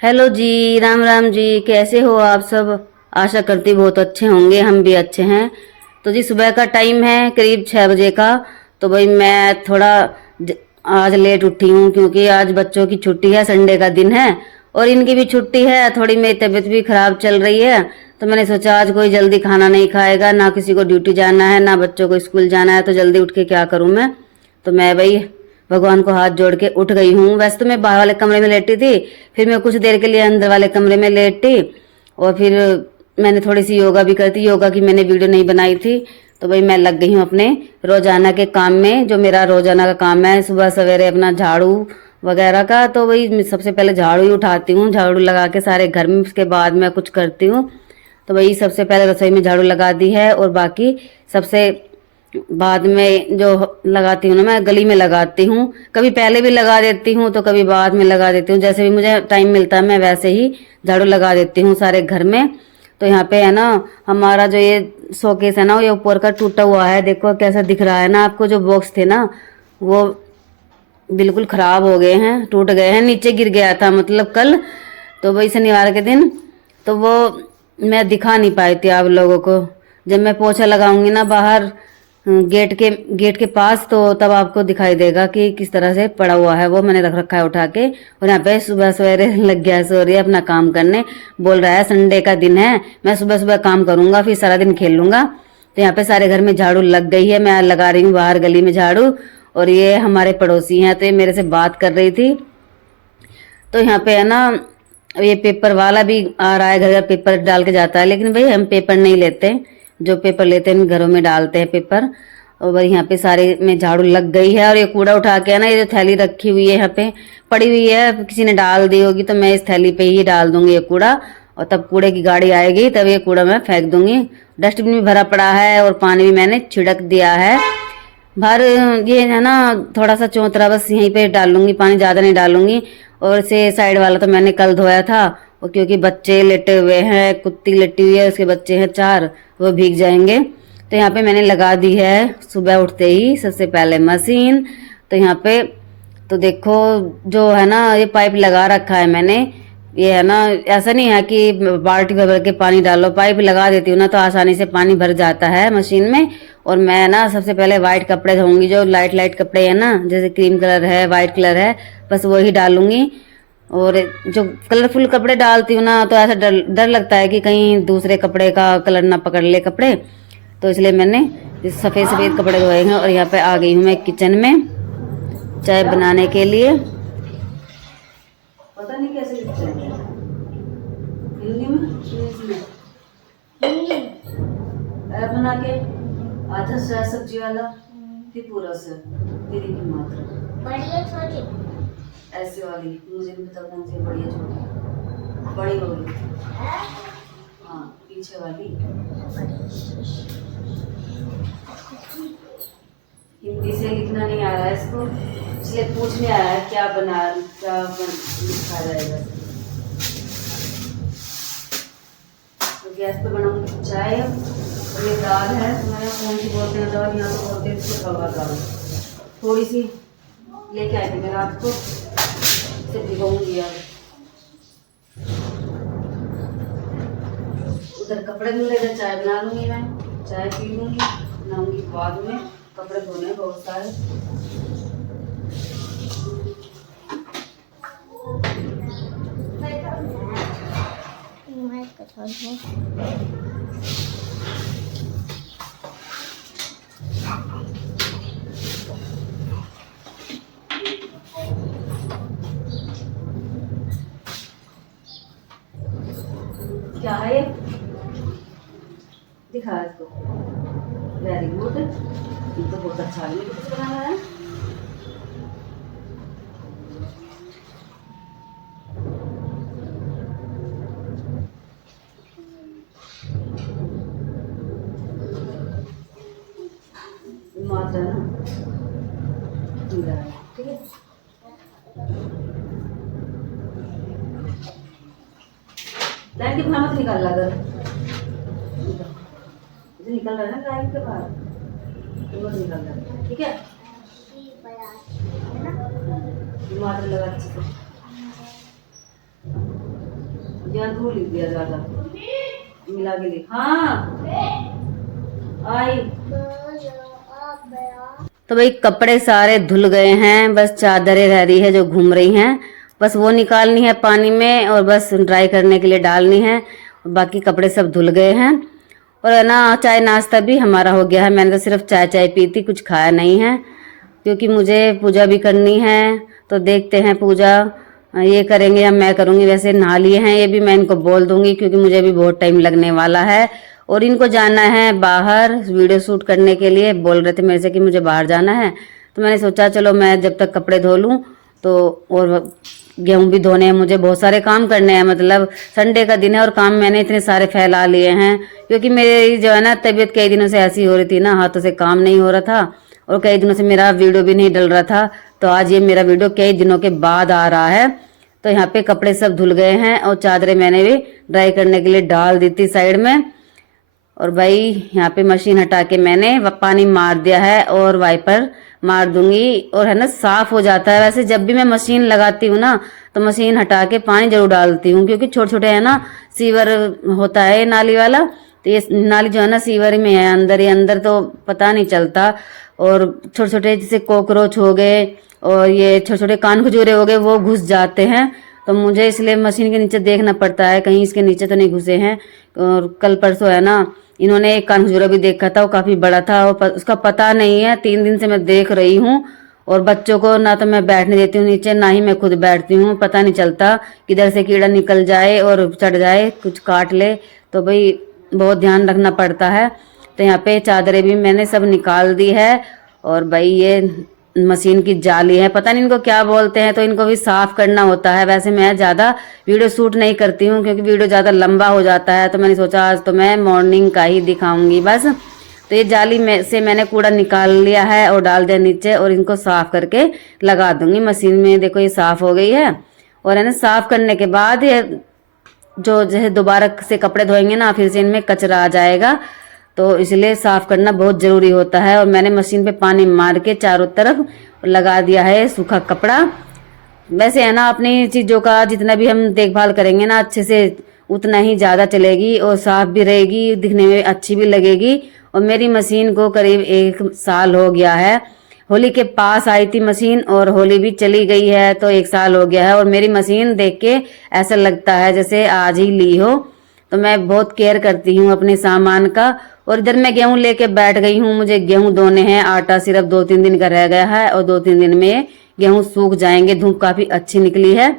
Hello जी, राम राम जी। कैसे हो आप सब? आशा करती बहुत अच्छे होंगे, हम भी अच्छे हैं। तो जी सुबह का टाइम है करीब 6 बजे का। तो भाई मैं थोड़ा ज- आज लेट उठी हूँ क्योंकि आज बच्चों की छुट्टी है, संडे का दिन है और इनकी भी छुट्टी है। थोड़ी मेरी तबीयत भी खराब चल रही है तो मैंने सोचा आज कोई जल्दी खाना नहीं खाएगा, ना किसी को ड्यूटी जाना है ना बच्चों को स्कूल जाना है, तो जल्दी उठ के क्या करूँ मैं। तो मैं भाई भगवान को हाथ जोड़ के उठ गई हूँ। वैसे तो मैं बाहर वाले कमरे में लेटी थी, फिर मैं कुछ देर के लिए अंदर वाले कमरे में लेटी और फिर मैंने थोड़ी सी योगा भी कर दी। योगा की मैंने वीडियो नहीं बनाई थी। तो भाई मैं लग गई हूँ अपने रोजाना के काम में, जो मेरा रोजाना का काम है सुबह सवेरे अपना झाड़ू वगैरह का। तो वही मैं सबसे पहले झाड़ू ही उठाती हूँ, झाड़ू लगा के सारे घर में, उसके बाद मैं कुछ करती हूँ। तो वही सबसे पहले रसोई में झाड़ू लगा दी है और बाकी सबसे बाद में जो लगाती हूँ ना, मैं गली में लगाती हूँ। कभी पहले भी लगा देती हूँ तो कभी बाद में लगा देती हूँ, जैसे भी मुझे टाइम मिलता है मैं वैसे ही झाड़ू लगा देती हूँ सारे घर में। तो यहाँ पे है ना, हमारा जो ये शोकेस है ना, ये ऊपर का टूटा हुआ है। देखो कैसा दिख रहा है ना आपको। जो बॉक्स थे ना वो बिल्कुल खराब हो गए हैं, टूट गए हैं, नीचे गिर गया था मतलब कल। तो वही शनिवार के दिन तो वो मैं दिखा नहीं पाई थी आप लोगों को। जब मैं पोछा लगाऊंगी ना बाहर गेट के पास, तो तब आपको दिखाई देगा कि किस तरह से पड़ा हुआ है। वो मैंने रख रखा है उठा के। और यहाँ पे सुबह सवेरे लग गया है, सो रही है अपना काम करने। बोल रहा है संडे का दिन है, मैं सुबह सुबह काम करूंगा फिर सारा दिन खेल लूंगा। तो यहाँ पे सारे घर में झाड़ू लग गई है, मैं लगा रही हूँ बाहर गली में झाड़ू। और ये हमारे पड़ोसी हैं तो ये मेरे से बात कर रही थी। तो यहाँ पे है ना, ये पेपर वाला भी आ रहा है, घर घर पेपर डाल के जाता है, लेकिन भाई हम पेपर नहीं लेते। जो पेपर लेते हैं हम घरों में डालते हैं पेपर। और भाई यहाँ पे सारे में झाड़ू लग गई है। और ये कूड़ा उठा के है ना, ये जो थैली रखी हुई है यहाँ पे पड़ी हुई है, किसी ने डाल दी होगी, तो मैं इस थैली पे ही डाल दूंगी ये कूड़ा। और तब कूड़े की गाड़ी आएगी तब ये कूड़ा मैं फेंक दूंगी। डस्टबिन भी भरा पड़ा है और पानी भी मैंने छिड़क दिया है भर। ये है ना, थोड़ा सा चौतरा बस यहीं पे डालूंगी, पानी ज्यादा नहीं डालूंगी। और से साइड वाला तो मैंने कल धोया था, और क्योंकि बच्चे लेटे हुए हैं, कुत्ती लेटी हुई है, उसके बच्चे हैं 4, वो भीग जाएंगे। तो यहाँ पे मैंने लगा दी है सुबह उठते ही सबसे पहले मशीन। तो यहाँ पे तो देखो, जो है ना ये पाइप लगा रखा है मैंने। ये है ना, ऐसा नहीं है कि बाल्टी भर भर के पानी डालो, पाइप लगा देती हूँ ना तो आसानी से पानी भर जाता है मशीन में। और मैं ना सबसे पहले वाइट कपड़े धोऊंगी, जो लाइट लाइट कपड़े हैं ना, जैसे क्रीम कलर है, वाइट कलर है, बस वही डालूंगी। और जो कलरफुल कपड़े डालती हूँ ना तो ऐसा डर डर लगता है कि कहीं दूसरे कपड़े का कलर ना पकड़ ले कपड़े। तो इसलिए मैंने सफ़ेद सफ़ेद कपड़े धोए हैं। और यहाँ पे आ गई हूँ मैं किचन में चाय बनाने के लिए। पता नहीं कैसे लिखते हैं हिंदी में, इंग्लिश में। ऐप बना के आधा से सब्जी वाला, फिर पूरा से दीदी की मात्रा बड़ी है छोटी, ऐसे वाली मुझे नहीं पता कौन सी बड़ी है छोटी, बड़ी होगी। हाँ पीछे वाली। हिंदी से लिखना नहीं आ रहा है इसको, इसलिए पूछने आया है लिखा जाएगा। तो गैस पे बनाऊंगी चाय। और ये दाल है, तुम्हारे यहाँ कौन सी बोलते हैं दाल, यहाँ तो बोलते हैं इसको कड़वा दाल। थोड़ी सी लेके आए थे मैं रात को, इसे भिगोऊंगी अब। उधर कपड़े धुले, इधर चाय बना लूंगी मैं, चाय पी लूंगी, नहाऊंगी बाद में। कपड़े धोने बहुत सारे। क्या है ये, दिखा इसको। वेरी गुड, ये तो बहुत अच्छा है, कुछ बनाया है। मात्रा ना ठीक है। लाइन के बाहर मत निकाल ला कर, निकल रहा है ना लाइन के बाहर, तो मत निकल रहा है, ठीक है। मात्रा लगा अच्छे से। ज्यादा धूल लिख दिया ज्यादा मिला के लिख। हाँ आई। तो भाई कपड़े सारे धुल गए हैं, बस चादरें रह रही है जो घूम रही हैं, बस वो निकालनी है पानी में और बस ड्राई करने के लिए डालनी है। बाकी कपड़े सब धुल गए हैं। और है ना चाय नाश्ता भी हमारा हो गया है। मैंने तो सिर्फ चाय पी थी, कुछ खाया नहीं है क्योंकि मुझे पूजा भी करनी है। तो देखते हैं पूजा ये करेंगे या मैं करूँगी। वैसे नहा लिए हैं ये भी, मैं इनको बोल दूंगी क्योंकि मुझे भी बहुत टाइम लगने वाला है और इनको जाना है बाहर वीडियो शूट करने के लिए। बोल रहे थे मेरे से कि मुझे बाहर जाना है, तो मैंने सोचा चलो मैं जब तक कपड़े धो लूँ तो, और गेहूं भी धोने हैं मुझे, बहुत सारे काम करने हैं। मतलब संडे का दिन है और काम मैंने इतने सारे फैला लिए हैं क्योंकि मेरी जो है ना तबीयत कई दिनों से ऐसी हो रही थी ना, हाथों से काम नहीं हो रहा था और कई दिनों से मेरा वीडियो भी नहीं डल रहा था। तो आज ये मेरा वीडियो कई दिनों के बाद आ रहा है। तो यहाँ पे कपड़े सब धुल गए हैं और चादरें मैंने भी ड्राई करने के लिए डाल दी थी साइड में। और भाई यहाँ पे मशीन हटा के मैंने पानी मार दिया है और वाइपर मार दूंगी और है ना साफ हो जाता है। वैसे जब भी मैं मशीन लगाती हूँ ना तो मशीन हटा के पानी जरूर डालती हूँ क्योंकि छोटे छोटे है ना सीवर होता है नाली वाला, तो ये नाली जो है ना सीवर में है अंदर ही अंदर, तो पता नहीं चलता। और छोटे छोटे जैसे कॉकरोच हो गए और ये छोटे छोटे कान खजूरे हो गए वो घुस जाते हैं, तो मुझे इसलिए मशीन के नीचे देखना पड़ता है कहीं इसके नीचे तो नहीं घुसे हैं। और कल परसों है ना इन्होंने एक कान खजूरा भी देखा था, वो काफी बड़ा था, उसका पता नहीं है। 3 दिन से मैं देख रही हूँ और बच्चों को ना तो मैं बैठने देती हूँ नीचे, ना ही मैं खुद बैठती हूँ। पता नहीं चलता किधर से कीड़ा निकल जाए और चढ़ जाए कुछ काट ले, तो भाई बहुत ध्यान रखना पड़ता है। तो यहाँ पे चादरें भी मैंने सब निकाल दी है। और भाई ये मशीन की जाली है, पता नहीं इनको क्या बोलते हैं, तो इनको भी साफ करना होता है। वैसे मैं ज़्यादा वीडियो शूट नहीं करती हूँ क्योंकि वीडियो ज़्यादा लंबा हो जाता है, तो मैंने सोचा आज तो मैं मॉर्निंग का ही दिखाऊंगी बस। तो ये जाली में से मैंने कूड़ा निकाल लिया है और डाल दिया नीचे और इनको साफ करके लगा दूंगी मशीन में। देखो ये साफ हो गई है। और है ना साफ करने के बाद ये जो जैसे दोबारा से कपड़े धोएंगे ना फिर से इनमें कचरा आ जाएगा, तो इसलिए साफ करना बहुत जरूरी होता है। और मैंने मशीन पे पानी मार के चारों तरफ लगा दिया है सूखा कपड़ा। वैसे है ना अपनी चीजों का जितना भी हम देखभाल करेंगे ना अच्छे से उतना ही ज्यादा चलेगी और साफ भी रहेगी, दिखने में अच्छी भी लगेगी। और मेरी मशीन को करीब 1 साल हो गया है। होली के पास आई थी मशीन और होली भी चली गई है, तो 1 साल हो गया है। और मेरी मशीन देख के ऐसा लगता है जैसे आज ही ली हो। तो मैं बहुत केयर करती हूँ अपने सामान का। और इधर मैं गेहूं लेके बैठ गई हूँ, मुझे गेहूं धोने हैं। आटा सिर्फ 2-3 दिन का रह गया है और 2-3 दिन में गेहूं सूख जाएंगे। धूप काफी अच्छी निकली है।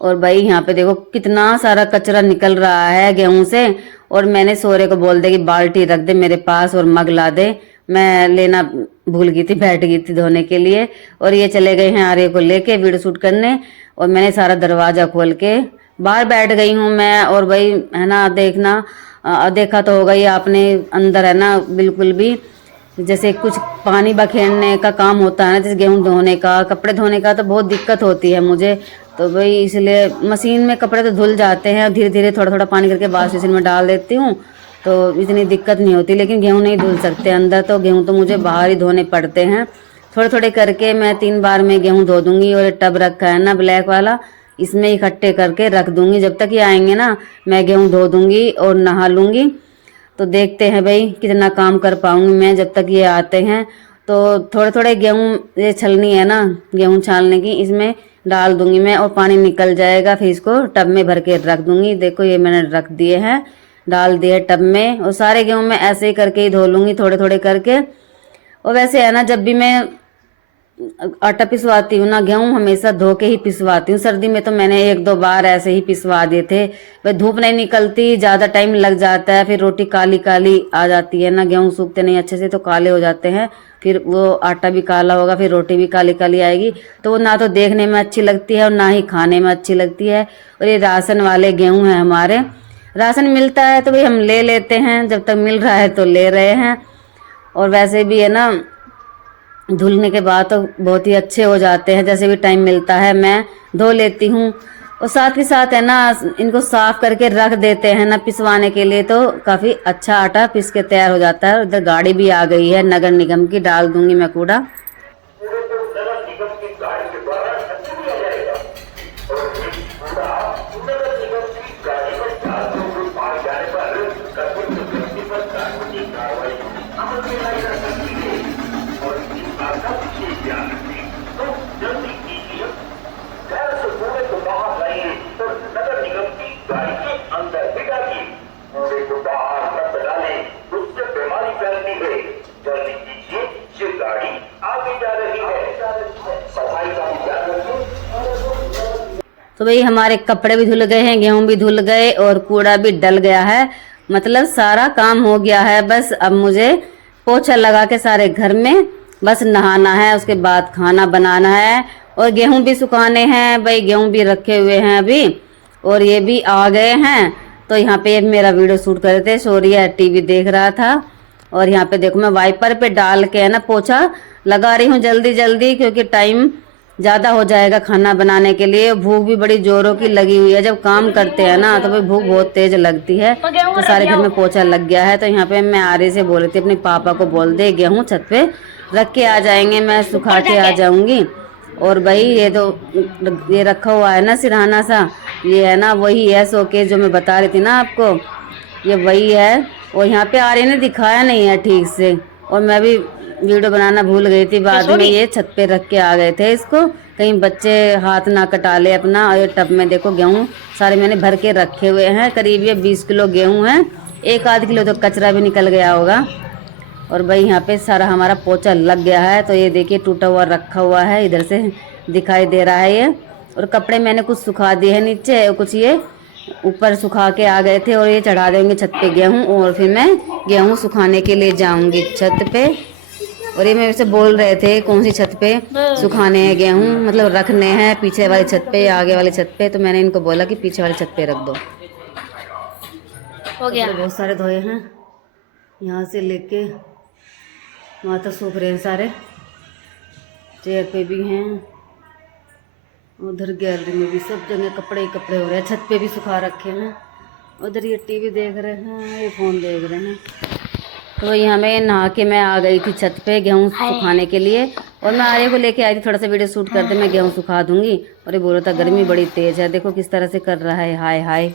और भाई यहाँ पे देखो कितना सारा कचरा निकल रहा है गेहूं से। और मैंने सोरे को बोल दे कि बाल्टी रख दे मेरे पास और मग ला दे, मैं लेना भूल गई थी, बैठ गई थी धोने के लिए। और ये चले गए हैं आर्य को लेके वीडियो शूट करने। और मैंने सारा दरवाजा खोल के बाहर बैठ गई हूँ मैं। और भाई है ना देखना देखा तो होगा ये आपने, अंदर है ना बिल्कुल भी जैसे कुछ पानी बखेरने का काम होता है ना, जैसे गेहूं धोने का कपड़े धोने का, तो बहुत दिक्कत होती है मुझे। तो भाई इसलिए मशीन में कपड़े तो धुल जाते हैं, धीरे धीरे थोड़ा थोड़ा पानी करके वॉश बेसिन में डाल देती हूँ तो इतनी दिक्कत नहीं होती। लेकिन गेहूं नहीं धुल सकते अंदर, तो गेहूं तो मुझे बाहर ही धोने पड़ते हैं। थोड़े थोड़े करके मैं 3 बार में गेहूं धो दूंगी। और टब रखा है ना ब्लैक वाला, इसमें इकट्ठे करके रख दूंगी। जब तक ये आएंगे ना मैं गेहूं धो दूंगी और नहा लूंगी। तो देखते हैं भाई कितना काम कर पाऊंगी मैं जब तक ये आते हैं। तो थोड़े थोड़े गेहूं ये छलनी है ना गेहूं छालने की, इसमें डाल दूंगी मैं और पानी निकल जाएगा। फिर इसको टब में भर के रख दूंगी। देखो ये मैंने रख दिए हैं, डाल दिए टब में। और सारे गेहूं मैं ऐसे ही करके ही धो लूंगी थोड़े थोड़े करके। और वैसे है ना जब भी मैं आटा पिसवाती हूँ ना गेहूं हमेशा धो के ही पिसवाती हूँ। सर्दी में तो मैंने 1-2 बार ऐसे ही पिसवा दिए थे। भाई धूप नहीं निकलती, ज्यादा टाइम लग जाता है, फिर रोटी काली काली आ जाती है ना, गेहूं सूखते नहीं अच्छे से तो काले हो जाते हैं। फिर वो आटा भी काला होगा, फिर रोटी भी काली काली आएगी, तो वो ना तो देखने में अच्छी लगती है और ना ही खाने में अच्छी लगती है। और ये राशन वाले गेहूं हैं हमारे, राशन मिलता है तो भाई हम ले लेते हैं, जब तक मिल रहा है तो ले रहे हैं। और वैसे भी है ना धुलने के बाद तो बहुत ही अच्छे हो जाते हैं, जैसे भी टाइम मिलता है मैं धो लेती हूँ। और साथ ही साथ है ना इनको साफ करके रख देते हैं ना पिसवाने के लिए, तो काफ़ी अच्छा आटा पिस के तैयार हो जाता है। उधर गाड़ी भी आ गई है नगर निगम की, डाल दूंगी मैं कूड़ा। तो भाई हमारे कपड़े भी धुल गए हैं, गेहूं भी धुल गए और कूड़ा भी डल गया है, मतलब सारा काम हो गया है। बस अब मुझे पोछा लगा के सारे घर में बस नहाना है, उसके बाद खाना बनाना है और गेहूं भी सुखाने हैं। भाई गेहूं भी रखे हुए हैं अभी और ये भी आ गए हैं। तो यहाँ पे मेरा वीडियो शूट कर रहे थे, शौर्य टीवी देख रहा था। और यहाँ पे देखो मैं वाइपर पे डाल के है ना पोछा लगा रही हूँ जल्दी जल्दी, क्योंकि टाइम ज़्यादा हो जाएगा खाना बनाने के लिए। भूख भी बड़ी जोरों की लगी हुई है, जब काम करते हैं ना तो भाई भूख बहुत तेज लगती है। तो सारे घर में पोछा लग गया है। तो यहाँ पे मैं आर्य से बोल रही थी अपने पापा को बोल दे गेहूँ छत पे रख के आ जाएंगे, मैं सुखा के आ जाऊंगी। और भाई ये तो ये रखा हुआ है ना सिरहाना सा, ये है ना वही है शोकेस जो मैं बता रही थी ना आपको, ये वही है। और यहाँ पे आर्य ने दिखाया नहीं है ठीक से और मैं भी वीडियो बनाना भूल गई थी। बाद में ये छत पे रख के आ गए थे इसको, कहीं बच्चे हाथ ना कटा ले अपना। और ये टब में देखो गेहूं सारे मैंने भर के रखे हुए हैं, करीब ये 20 किलो गेहूं है, 1 आध किलो तो कचरा भी निकल गया होगा। और भाई यहाँ पे सारा हमारा पोछा लग गया है। तो ये देखिए टूटा हुआ रखा हुआ है, इधर से दिखाई दे रहा है ये। और कपड़े मैंने कुछ सुखा दिए हैं नीचे, कुछ ये ऊपर सुखा के आ गए थे। और ये चढ़ा देंगे छत पे गेहूं और फिर मैं गेहूं सुखाने के लिए जाऊंगी छत पे। और ये मेरे से बोल रहे थे कौन सी छत पे सुखाने हैं गेहूं, मतलब रखने हैं पीछे वाली छत पे या आगे वाली छत पे। तो मैंने इनको बोला कि पीछे वाली छत पे रख दो। हो गया। तो बहुत सारे धोए हैं, यहाँ से लेके वहाँ तक सूख रहे हैं सारे, चेयर पे भी हैं, उधर गैलरी में भी, सब जगह कपड़े ही कपड़े हो रहे हैं। छत पे भी सुखा रखे हैं, उधर ये टीवी देख रहे हैं, ये फ़ोन देख रहे हैं। तो यहाँ मैं नहा के मैं आ गई थी छत पे गेहूँ सुखाने के लिए। और मैं आर्य को लेके आई थी थोड़ा सा वीडियो शूट कर दे, मैं गेहूँ सुखा दूंगी। और ये बोल रहा था गर्मी बड़ी तेज़ है, देखो किस तरह से कर रहा है, हाय हाय।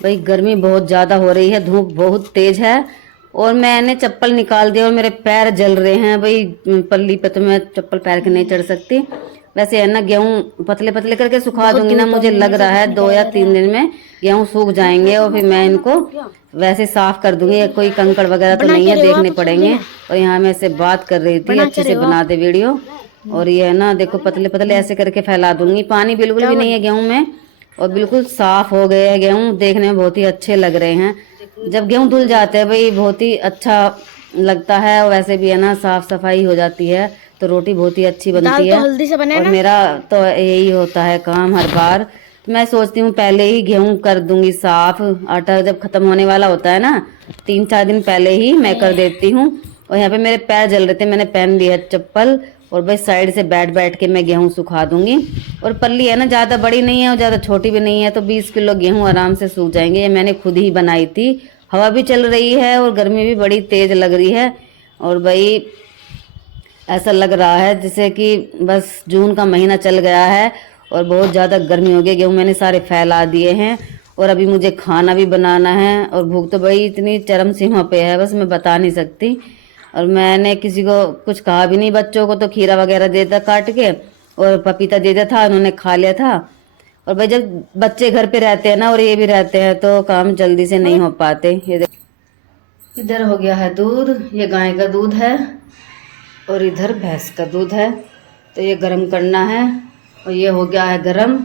भाई गर्मी बहुत ज़्यादा हो रही है, धूप बहुत तेज है। और मैंने चप्पल निकाल दिया और मेरे पैर जल रहे हैं। भाई पल्ली पे तो मैं चप्पल पैर के नहीं चढ़ सकती। वैसे है ना गेहूँ पतले पतले करके सुखा दूंगी ना, मुझे लग रहा है 2 या 3 दिन में गेहूँ सूख जाएंगे। और फिर मैं इनको वैसे साफ कर दूंगी, कोई कंकड़ वगैरह तो नहीं है, देखने पड़ेंगे। और यहाँ मैं से बात कर रही थी अच्छे से बना दे वीडियो। और ये है ना देखो पतले पतले ऐसे करके फैला दूंगी। पानी बिल्कुल भी नहीं है गेहूँ में और बिल्कुल साफ हो गए हैं गेहूँ, देखने में बहुत ही अच्छे लग रहे हैं। जब गेहूँ धुल जाते हैं भाई बहुत ही अच्छा लगता है। और वैसे भी है ना साफ सफाई हो जाती है तो रोटी बहुत ही अच्छी बनती है। हल्दी से बने और मेरा तो यही होता है काम हर बार। तो मैं सोचती हूँ पहले ही गेहूँ कर दूंगी साफ, आटा जब खत्म होने वाला होता है ना 3-4 दिन पहले ही मैं कर देती हूँ। और यहाँ पे मेरे पैर जल रहे थे, मैंने पहन लिया चप्पल। और भाई साइड से बैठ बैठ के मैं गेहूँ सुखा दूंगी। और पल्ली है ना ज़्यादा बड़ी नहीं है और ज़्यादा छोटी भी नहीं है, तो 20 किलो गेहूँ आराम से सूख जाएंगे। ये मैंने खुद ही बनाई थी, हवा भी चल रही है और गर्मी भी बड़ी तेज़ लग रही है। और भाई ऐसा लग रहा है जैसे कि बस जून का महीना चल गया है और बहुत ज़्यादा गर्मी हो गई। गेहूँ मैंने सारे फैला दिए हैं और अभी मुझे खाना भी बनाना है। और भूख तो भाई इतनी चरम सीमा पे है, बस मैं बता नहीं सकती। और मैंने किसी को कुछ कहा भी नहीं, बच्चों को तो खीरा वगैरह देता काट के और पपीता दे दिया था, उन्होंने खा लिया था। और भाई जब बच्चे घर पे रहते हैं ना और ये भी रहते हैं तो काम जल्दी से नहीं हो पाते। ये इधर हो गया है दूध, ये गाय का दूध है और इधर भैंस का दूध है, तो ये गर्म करना है। और ये हो गया है गर्म।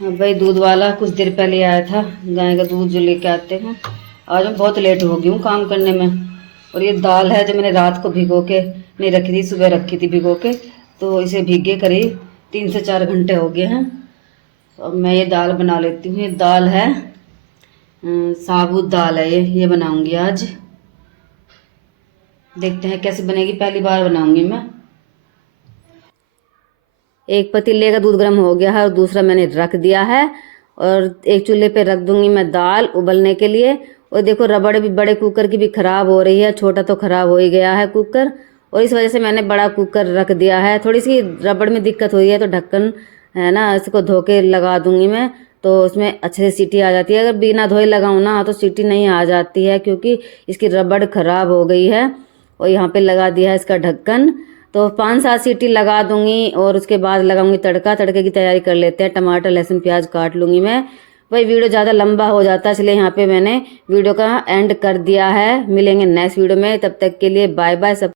हाँ भाई दूध वाला कुछ देर पहले आया था, गाय का दूध जो लेके आते हैं। आज मैं बहुत लेट हो गई हूँ काम करने में। और ये दाल है जो मैंने रात को भिगो के नहीं रखी थी, सुबह रखी थी भिगो के, तो इसे भीगे करीब 3 से 4 घंटे हो गए हैं। अब मैं ये दाल बना लेती हूँ। ये दाल है साबुत दाल है, ये बनाऊंगी आज। देखते हैं कैसे बनेगी, पहली बार बनाऊंगी मैं। एक पतीले का दूध गर्म हो गया है और दूसरा मैंने रख दिया है। और एक चूल्हे पे रख दूंगी मैं दाल उबलने के लिए। और देखो रबड़ भी बड़े कुकर की भी ख़राब हो रही है, छोटा तो ख़राब हो ही गया है कुकर। और इस वजह से मैंने बड़ा कुकर रख दिया है। थोड़ी सी रबड़ में दिक्कत हुई है तो ढक्कन है ना इसको धो के लगा दूंगी मैं, तो उसमें अच्छे से सीटी आ जाती है। अगर बिना धोए लगाऊँ ना तो सीटी नहीं आ जाती है, क्योंकि इसकी रबड़ ख़राब हो गई है। और यहाँ पे लगा दिया है इसका ढक्कन, तो 5-7 सीटी लगा दूंगी और उसके बाद लगाऊंगी तड़का। तड़के की तैयारी कर लेते हैं। टमाटर लहसुन प्याज काट लूँगी मैं। भाई वीडियो ज़्यादा लंबा हो जाता है, इसलिए यहाँ पे मैंने वीडियो का एंड कर दिया है। मिलेंगे नेक्स्ट वीडियो में, तब तक के लिए बाय बाय सब।